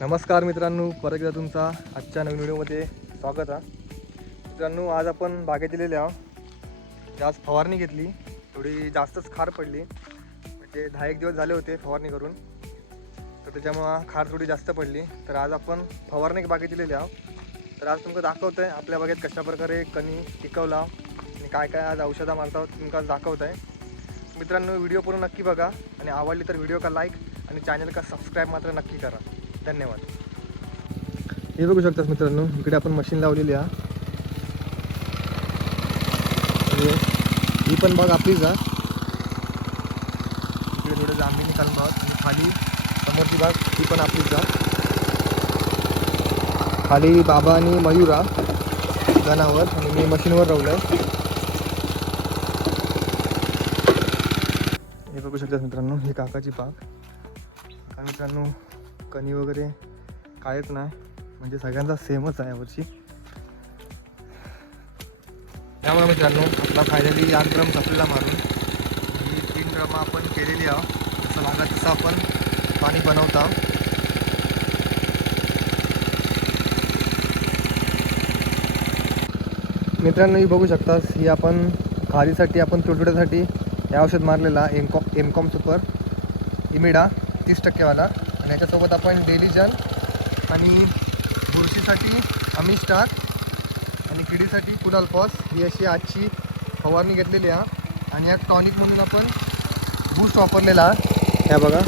नमस्कार मित्रांनो, परत एकदा तुमचा आजच्या नवीन व्हिडिओमध्ये स्वागत आहे. मित्रांनो, आज आपण बागेत दिलेले आहोत. आज फवारणी घेतली, थोडी जास्तच खार पडली. म्हणजे 10-1 दिवस झाले होते फवारणी करून, तर त्याच्यामुळं खार थोडी जास्त पडली. तर आज आपण फवारणी बागेत दिलेली आहोत. तर आज तुमचं दाखवत आहे आपल्या बागेत कशाप्रकारे कणी टिकवला आणि काय काय आज औषधं मारता तुमका दाखवत आहे. मित्रांनो, व्हिडिओ पूर्ण नक्की बघा आणि आवडली तर व्हिडिओ का लाईक आणि चॅनल का सबस्क्राईब मात्र नक्की करा. धन्यवाद. हे बघू शकतात मित्रांनो, इकडे आपण मशीन लावलेली आहे. ही पण बाग आपलीच आहे. इकडे थोडे जांभळी निकाल बाग आणि खाली समोरची बाग ही पण आपलीच आहे. खाली बाबा आणि मयूरा जनावर आणि मी मशीनवर रावलं. हे बघू शकतात मित्रांनो, ही काकाची बाग. काका मित्रांनो, कणी वगैरे कायच नाही, म्हणजे सगळ्यांचा सेमच आहे यावर्षी. त्यामुळे मित्रांनो, आपला फायनली 8 ड्रम सप्लेला मारून ही 3 ड्रम आपण केलेली आहोत. जसं लागत तसं आपण पाणी बनवतो आहोत. मित्रांनो, ही बघू शकता, ही आपण खारीसाठी आपण तुडतुड्यासाठी हे औषध मारलेला एमकॉम सुपर इमिडा 30% वाला. आणि याच्यासोबत आपण डेलीजन आणि बुरशीसाठी अमिस्टार आणि किडीसाठी कुडालपॉस ही अशी आजची फवारणी घेतलेली आहे. आणि या टॉनिक म्हणून आपण बूस्ट वापरलेला. ह्या बघा,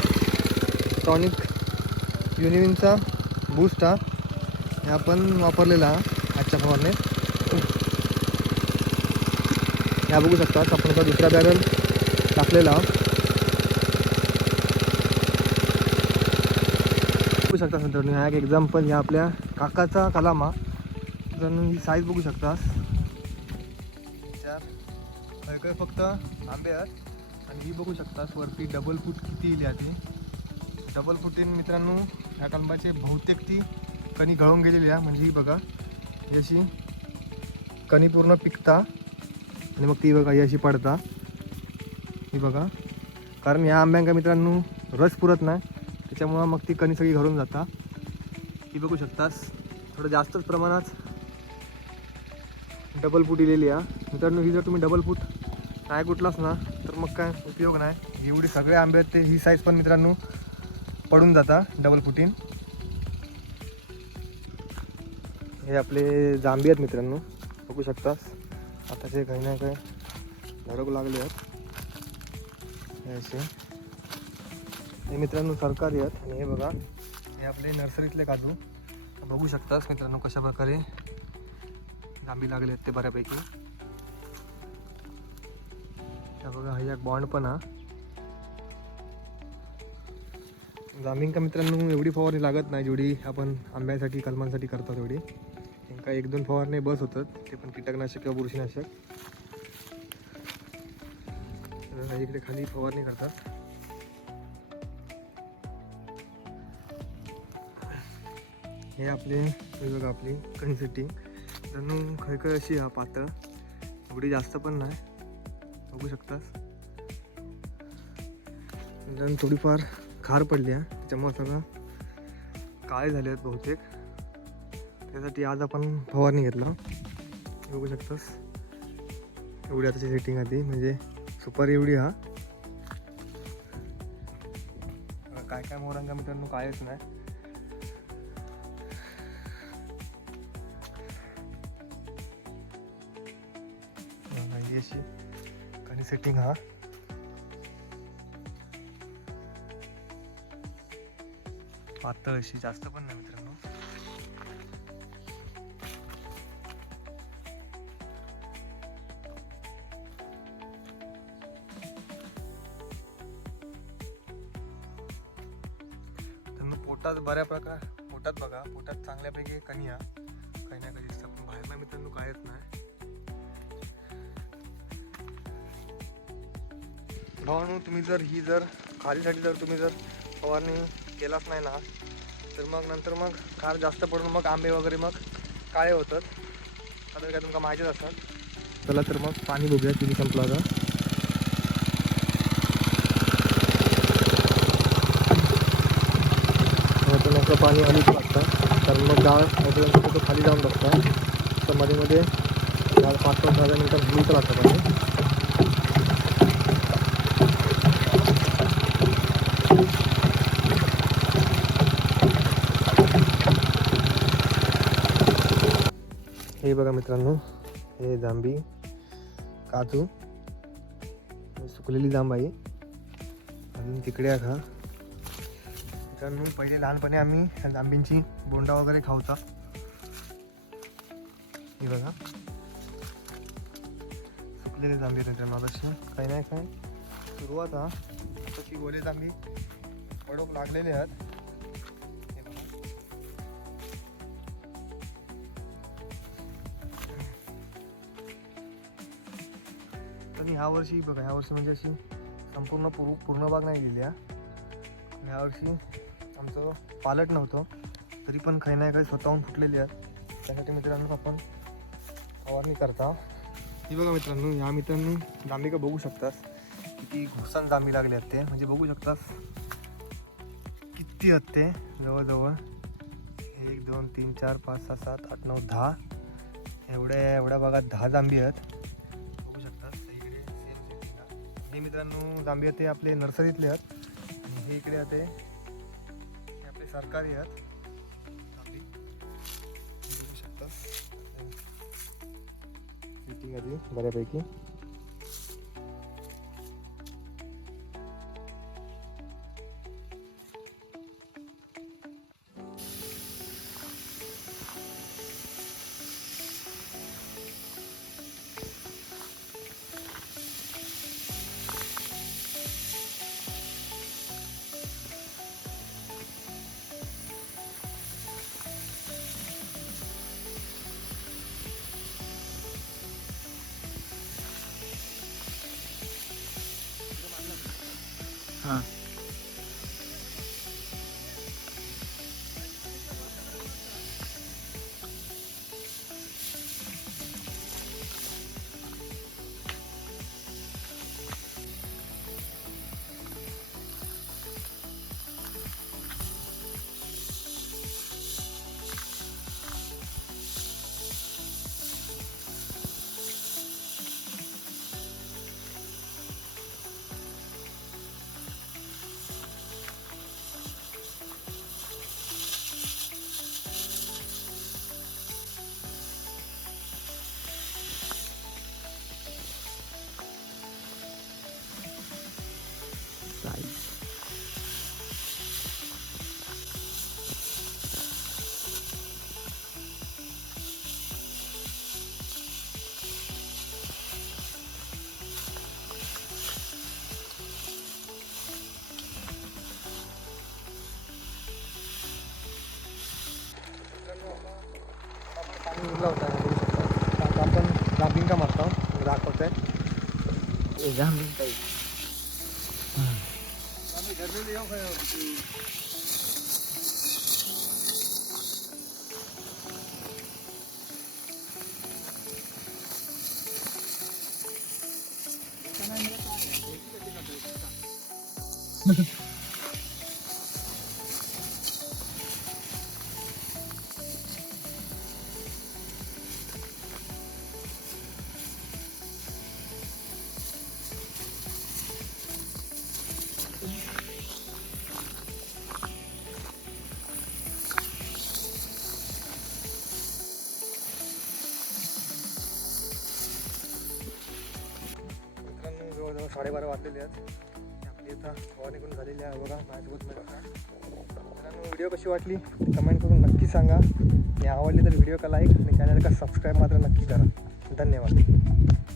टॉनिक युनिविनचा बूस्ट हा हे आपण वापरलेला आजच्या फवारणीत. ह्या बघू शकता, आपण आता दुसरा बॅरल टाकलेला. बघू शकता मित्रांनो, हा एक एक्झाम्पल ह्या आपल्या काकाचा कलामा. ही साईज बघू शकतास, काय फक्त आंबे आहेत. आणि ही बघू शकतास वरती डबल फूट किती इली आहे. ती डबल फूटीन मित्रांनो ह्या कलमाचे बहुतेक ती कणी गळून गेलेली आहे. म्हणजे ही बघा, ही अशी कणी पूर्ण पिकता आणि मग ती बघा ही अशी पडता. ही बघा, कारण या आंब्यांका मित्रांनो रस पुरत नाही, त्याच्यामुळं मग ती कणी सगळी घरून जाता. ही बघू शकतास, थोडं जास्तच प्रमाणात डबल फूट इलेली आहे मित्रांनो. ही जर तुम्ही डबल फूट नाही कुठलाच ना, तर मग काय उपयोग नाही. एवढी सगळे आंबे आहेत ते ही साईज पण मित्रांनो पडून जाता डबल फुटीन. हे आपले जांबी आहेत मित्रांनो, बघू शकतास. आताचे काही ना काही धडक लागले आहेत हे असे. हे मित्रांनो सरकारी आहेत. आणि हे बघा, हे आपले नर्सरीतले काजू बघू शकतास मित्रांनो कशा प्रकारे जांबी लागले आहेत ते बऱ्यापैकी. त्या बघा, हा एक बॉन्ड पण हा जांभींका मित्रांनो एवढी फवारणी लागत नाही जेवढी आपण आंब्यासाठी कलमांसाठी करतो तेवढी. ఇంకా 1-2 फवारणी बस होतात, ते पण कीटकनाशक किंवा बुरशीनाशक. इकडे खाली फवारणी करतात. हे आपले बघा आपली कणी सेटिंग जणू खळखळ अशी हा पातळ, एवढी जास्त पण नाही, बघू शकतास. जण थोडीफार खार पडली आहे, त्याच्यामुळे सगळं काळे झाले आहेत बहुतेक. त्यासाठी आज आपण फवारणी घेतला. बघू शकतास एवढी आताची सेटिंग आधी, म्हणजे सुपारी एवढी हा. काय काय मोरांगा मित्रांनो कायच नाही. ही अशी कणी सेटिंग हा. पातळ अशी, जास्त पण नाही मित्रांनो. पोटात बऱ्या प्रकार पोटात बघा, पोटात चांगल्यापैकी कणी हा. काही ना काही दिसतं, पण बाहेर नाही मित्रांनो कायच नाही. भावांनो, तुम्ही जर खालीसाठी जर तुम्ही जर फवारणी केलाच नाही ना, तर मग नंतर मग खार जास्त पडून मग आंबे वगैरे मग काळे होतात. आता काय तुमका माहितीच असतात. चला तर मग पाणी बघूया किती संपला आता. आपलं पाणी हलूच लागतं, कारण मग डाळ होईपर्यंत तो खाली जाऊन बसतं. तर मध्ये मध्ये डाळ 5-10 मिनटं हलूच लागतं पाणी. हे बघा मित्रांनो, हे जांभी, काजू, सुकलेली जांब आहे. अजून तिकडे आहे का मित्रांनो. पहिले लहानपणी आम्ही ह्या जांबींची बोंडा वगैरे खाऊचा. हे बघा सुकलेले जांभी मित्रांनो. अशी काही नाही काय सुरुवात हा तशी ओले जांभी पडोक लागलेले आहेत. तर ह्या वर्षी बघा, ह्या वर्षी म्हणजे अशी संपूर्ण पूर्ण बाग नाही दिली आहे. ह्या वर्षी आमचं पालट नव्हतं, तरी पण काही ना काही स्वतःहून फुटलेली आहेत. त्यासाठी मित्रांनो आपण फवारणी करता. ही बघा मित्रांनो, ह्या मित्रांनो जांभी का बघू शकतास किती घुसन जांभी लागले आहेत ते. म्हणजे बघू शकतास किती आहेत ते. जवळजवळ 1 2 3 4 5 6 7 8 9 10 एवढ्या भागात 10 जांभी आहेत. बघू शकतास इकडे सेम. हे मित्रांनो जांभी आहेत ते आपले नर्सरीतले आहेत, आणि हे इकडे आहेत ते आपले सरकारी आहेत जांभी. बघू शकतास सेटिंग आधी बऱ्यापैकी. हां पाणी उरला होता. बघू शकता. आता आपण जांभी का मारतो दाखवत आहे. जांभी काही जवळजवळ 12:30 वाजलेले आहेत. आपली आता फवारणी करून झालेली आहे. बघा माझ्यासोबत मित्रांनो, व्हिडिओ कशी वाटली कमेंट करून नक्की सांगा. आणि आवडली तर व्हिडिओ का लाईक आणि चॅनल का सबस्क्राईब मात्र नक्की करा. धन्यवाद.